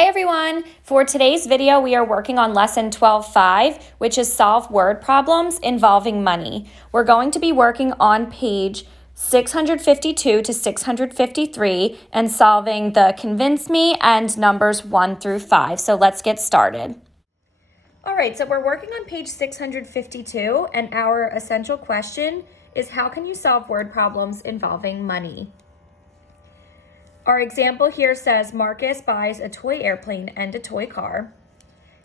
Hey everyone! For today's video, we are working on lesson 12.5, which is solve word problems involving money. We're going to be working on page 652 to 653 and solving the convince me and numbers 1 through 5. So let's get started. All right, so we're working on page 652 and our essential question is how can you solve word problems involving money? Our example here says Marcus buys a toy airplane and a toy car.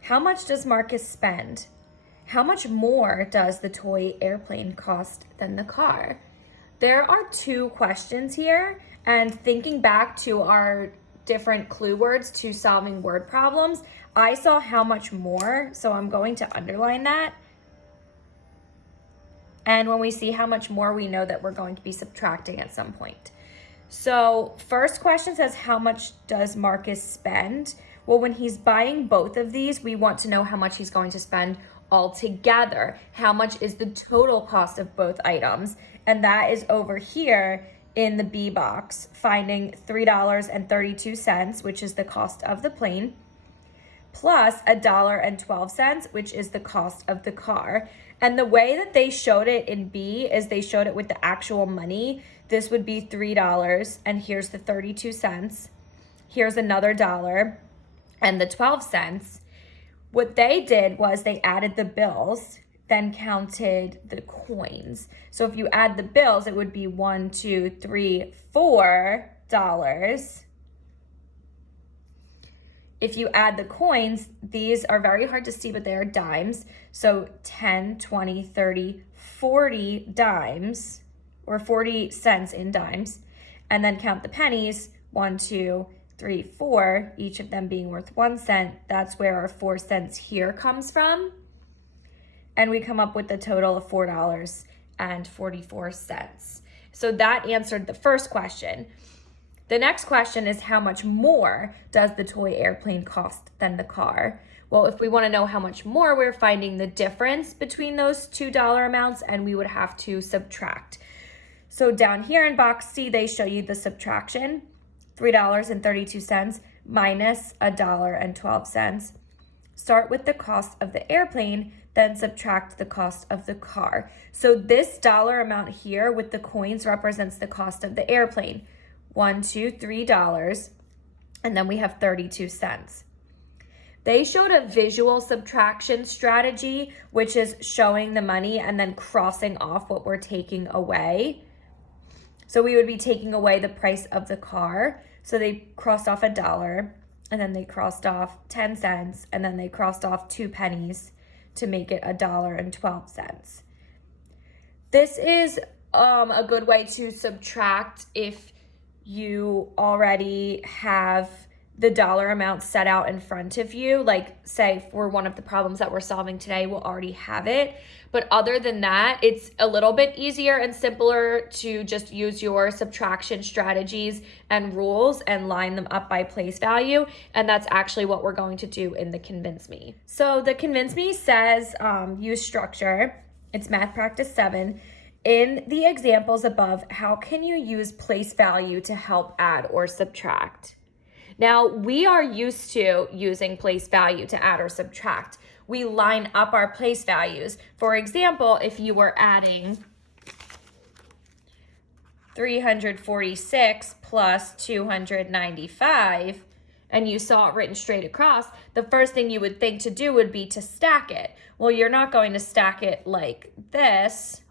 How much does Marcus spend? How much more does the toy airplane cost than the car? There are two questions here, and thinking back to our different clue words to solving word problems, I saw how much more, so I'm going to underline that. And when we see how much more, we know that we're going to be subtracting at some point. So first question says, how much does Marcus spend? Well, when he's buying both of these, we want to know how much he's going to spend altogether. How much is the total cost of both items? And that is over here in the B box, finding $3.32, which is the cost of the plane, plus $1.12, which is the cost of the car. And the way that they showed it in B is they showed it with the actual money. This would be $3, and here's the 32 cents. Here's another dollar and the 12 cents. What they did was they added the bills, then counted the coins. So if you add the bills, it would be $1, 2, 3, $4. If you add the coins, these are very hard to see, but they are dimes. So 10, 20, 30, 40 dimes, or 40 cents in dimes. And then count the pennies, 1, 2, 3, 4, each of them being worth 1 cent. That's where our 4 cents here comes from. And we come up with a total of $4.44. So that answered the first question. The next question is how much more does the toy airplane cost than the car? Well, if we want to know how much more, we're finding the difference between those two dollar amounts, and we would have to subtract. So down here in box C, they show you the subtraction, $3.32 minus $1.12. Start with the cost of the airplane, then subtract the cost of the car. So this dollar amount here with the coins represents the cost of the airplane. $1, 2, $3, and then we have 32 cents. They showed a visual subtraction strategy, which is showing the money and then crossing off what we're taking away. So we would be taking away the price of the car. So they crossed off $1, and then they crossed off 10 cents, and then they crossed off 2 pennies to make it $1.12. This is a good way to subtract if you already have the dollar amount set out in front of you. Like say for one of the problems that we're solving today, we'll already have it. But other than that, it's a little bit easier and simpler to just use your subtraction strategies and rules and line them up by place value. And that's actually what we're going to do in the Convince Me. So the Convince Me says use structure. It's math practice 7. In the examples above, how can you use place value to help add or subtract? Now, we are used to using place value to add or subtract. We line up our place values. For example, if you were adding 346 plus 295, and you saw it written straight across, the first thing you would think to do would be to stack it. Well, you're not going to stack it like this,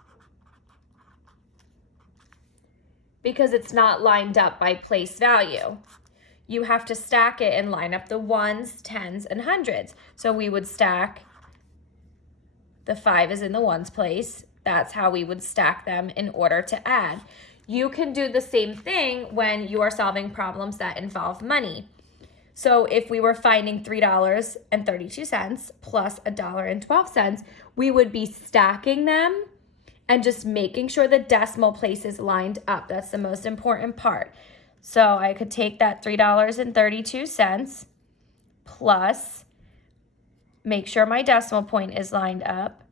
because it's not lined up by place value. You have to stack it and line up the ones, tens, and hundreds. So we would stack, the 5 is in the ones place. That's how we would stack them in order to add. You can do the same thing when you are solving problems that involve money. So if we were finding $3.32 plus $1.12, we would be stacking them and just making sure the decimal place is lined up. That's the most important part. So I could take that $3.32 plus, make sure my decimal point is lined up,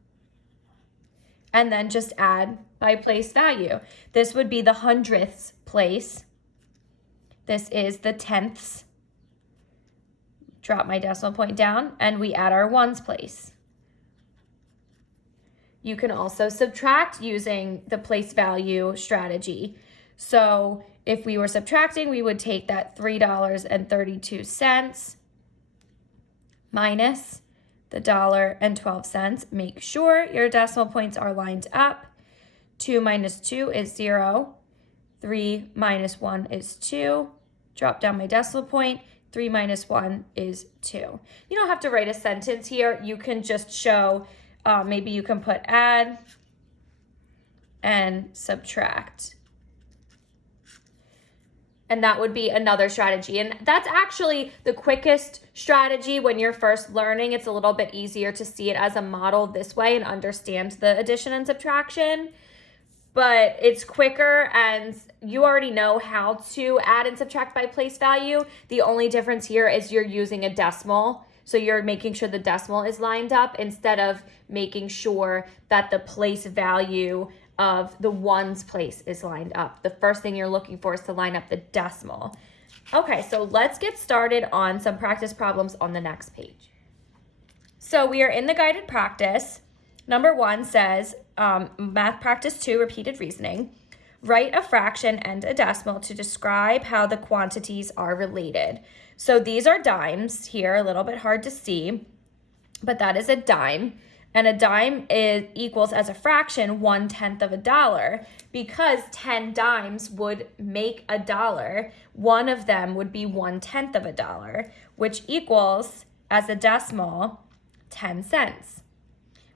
and then just add by place value. This would be the hundredths place. This is the tenths. drop my decimal point down, and we add our ones place. You can also subtract using the place value strategy. So if we were subtracting, we would take that $3.32 minus the $1.12. Make sure your decimal points are lined up. 2 minus 2 is 0. 3 minus 1 is 2. Drop down my decimal point. 3 minus 1 is 2. You don't have to write a sentence here. You can just show, maybe you can put add and subtract. And that would be another strategy. And that's actually the quickest strategy when you're first learning. It's a little bit easier to see it as a model this way and understand the addition and subtraction. But it's quicker and you already know how to add and subtract by place value. The only difference here is you're using a decimal. So you're making sure the decimal is lined up instead of making sure that the place value of the ones place is lined up. The first thing you're looking for is to line up the decimal. Okay, so let's get started on some practice problems on the next page. So we are in the guided practice. Number 1 says, math practice 2, repeated reasoning. Write a fraction and a decimal to describe how the quantities are related. So these are dimes here, a little bit hard to see, but that is a dime. And a dime equals as a fraction 1/10 of a dollar. Because 10 dimes would make a dollar, one of them would be 1/10 of a dollar, which equals as a decimal 10 cents.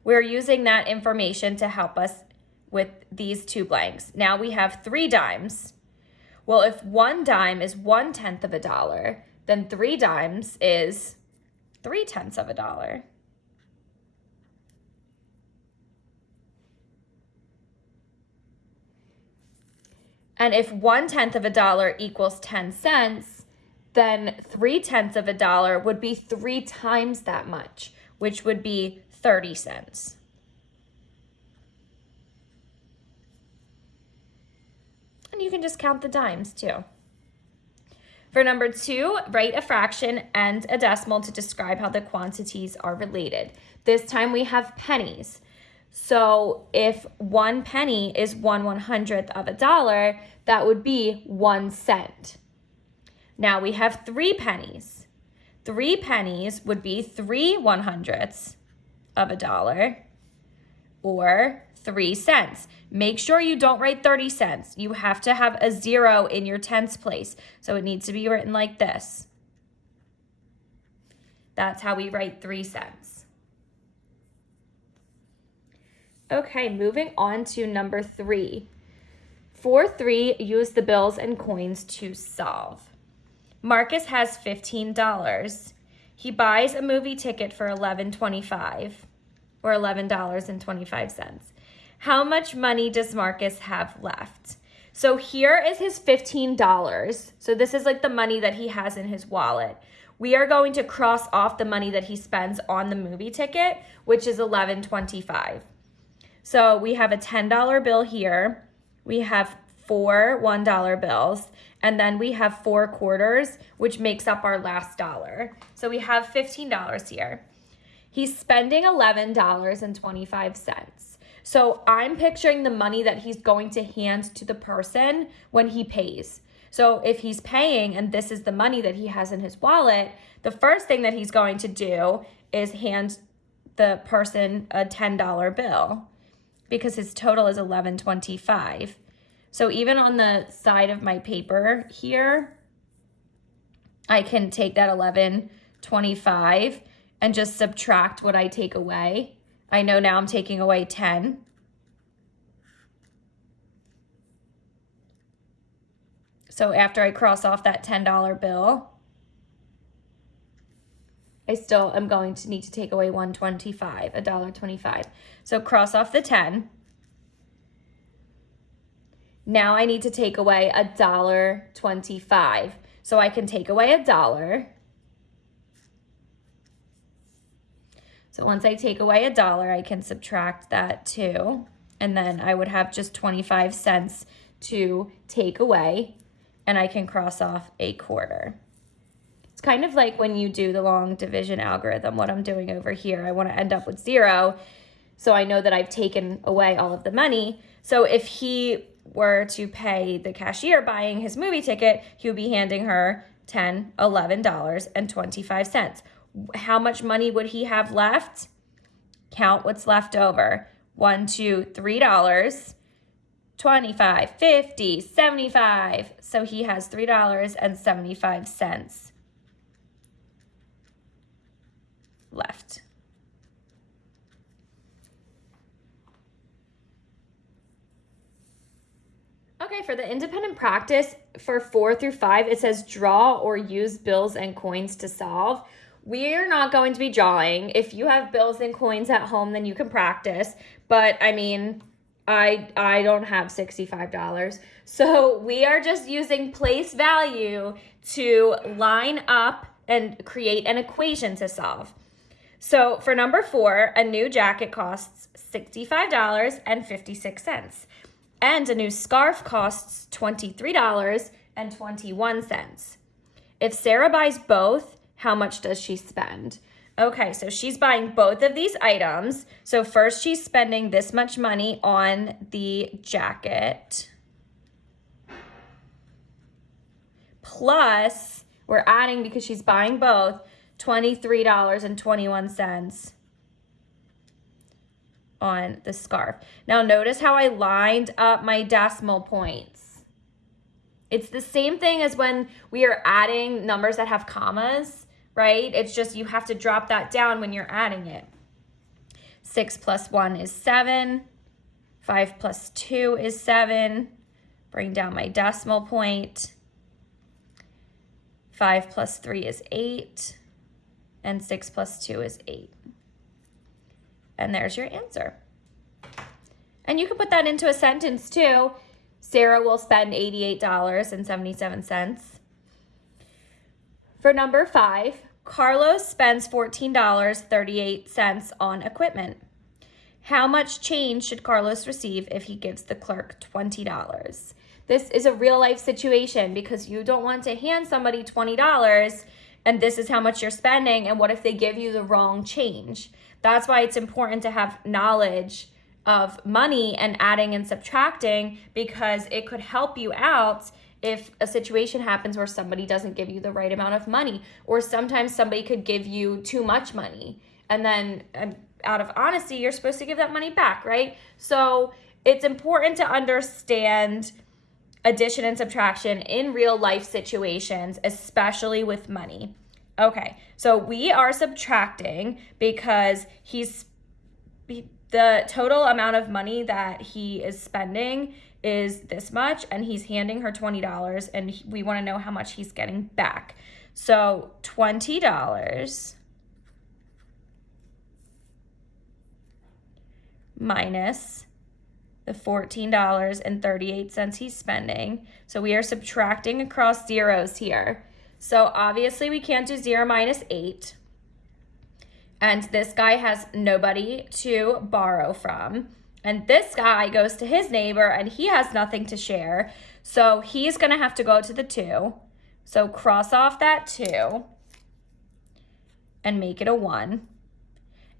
We're using that information to help us with these two blanks. Now we have 3 dimes. Well, if 1 dime is 1/10 of a dollar, then 3 dimes is 3/10 of a dollar. And if 1/10 of a dollar equals 10 cents, then 3/10 of a dollar would be 3 times that much, which would be 30 cents. And you can just count the dimes too. For number 2, write a fraction and a decimal to describe how the quantities are related. This time we have pennies. So if 1 penny is 1/100th of a dollar, that would be 1 cent. Now we have 3 pennies. 3 pennies would be 3/100ths of a dollar, or 3 cents. Make sure you don't write 30 cents. You have to have a 0 in your tens place. So it needs to be written like this. That's how we write 3 cents. Okay, moving on to number 3. For 3, use the bills and coins to solve. Marcus has $15. He buys a movie ticket for $11.25 or $11.25. How much money does Marcus have left? So here is his $15. So this is like the money that he has in his wallet. We are going to cross off the money that he spends on the movie ticket, which is $11.25. So we have a $10 bill here. We have 4 $1 bills. And then we have 4 quarters, which makes up our last dollar. So we have $15 here. He's spending $11.25. So I'm picturing the money that he's going to hand to the person when he pays. So if he's paying and this is the money that he has in his wallet, the first thing that he's going to do is hand the person a $10 bill because his total is $11.25. So even on the side of my paper here, I can take that $11.25 and just subtract what I take away. I know now I'm taking away 10. So after I cross off that $10 bill, I still am going to need to take away $1.25. So cross off the 10. Now I need to take away $1.25. So I can take away $1. So once I take away $1, I can subtract that too. And then I would have just 25 cents to take away. And I can cross off a quarter. It's kind of like when you do the long division algorithm, what I'm doing over here. I want to end up with 0, so I know that I've taken away all of the money. So if he were to pay the cashier buying his movie ticket, he would be handing her $10, $11.25. How much money would he have left? Count what's left over. $1, $2, $3, 25, 50, 75. So he has $3.75 left. Okay, for the independent practice for 4 through 5, it says draw or use bills and coins to solve. We are not going to be drawing. If you have bills and coins at home, then you can practice. But I mean, I don't have $65. So we are just using place value to line up and create an equation to solve. So for number 4, a new jacket costs $65.56. And a new scarf costs $23.21. If Sarah buys both, how much does she spend? Okay, so she's buying both of these items. So first she's spending this much money on the jacket. Plus, we're adding, because she's buying both, $23.21 on the scarf. Now notice how I lined up my decimal points. It's the same thing as when we are adding numbers that have commas, right? It's just you have to drop that down when you're adding it. 6 plus 1 is 7. 5 plus 2 is 7. Bring down my decimal point. 5 plus 3 is 8. And 6 plus 2 is 8. And there's your answer. And you can put that into a sentence too. Sarah will spend $88.77. For number 5, Carlos spends $14.38 on equipment. How much change should Carlos receive if he gives the clerk $20? This is a real life situation because you don't want to hand somebody $20 and this is how much you're spending, and what if they give you the wrong change? That's why it's important to have knowledge of money and adding and subtracting, because it could help you out if a situation happens where somebody doesn't give you the right amount of money, or sometimes somebody could give you too much money. And then out of honesty, you're supposed to give that money back, right? So it's important to understand addition and subtraction in real life situations, especially with money. Okay, so we are subtracting because the total amount of money that he is spending is this much, and he's handing her $20, and we want to know how much he's getting back. So $20 minus the $14.38 he's spending. So we are subtracting across zeros here. So obviously we can't do 0 minus 8. And this guy has nobody to borrow from. And this guy goes to his neighbor and he has nothing to share. So he's going to have to go to the 2. So cross off that 2 and make it a 1.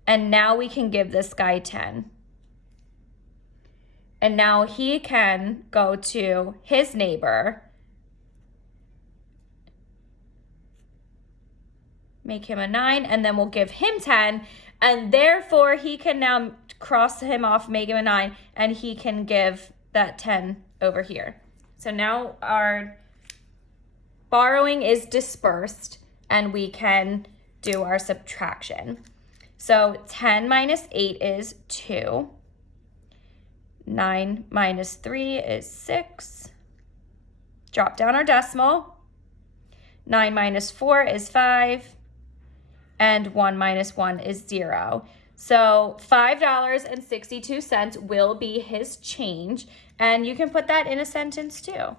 And now we can give this guy 10. And now he can go to his neighbor, make him a 9, and then we'll give him 10. And therefore, he can now cross him off, make him a 9, and he can give that 10 over here. So now our borrowing is dispersed, and we can do our subtraction. So 10 minus 8 is 2. 9 minus 3 is 6. Drop down our decimal. 9 minus 4 is 5. And 1 minus 1 is 0. So $5.62 will be his change. And you can put that in a sentence too.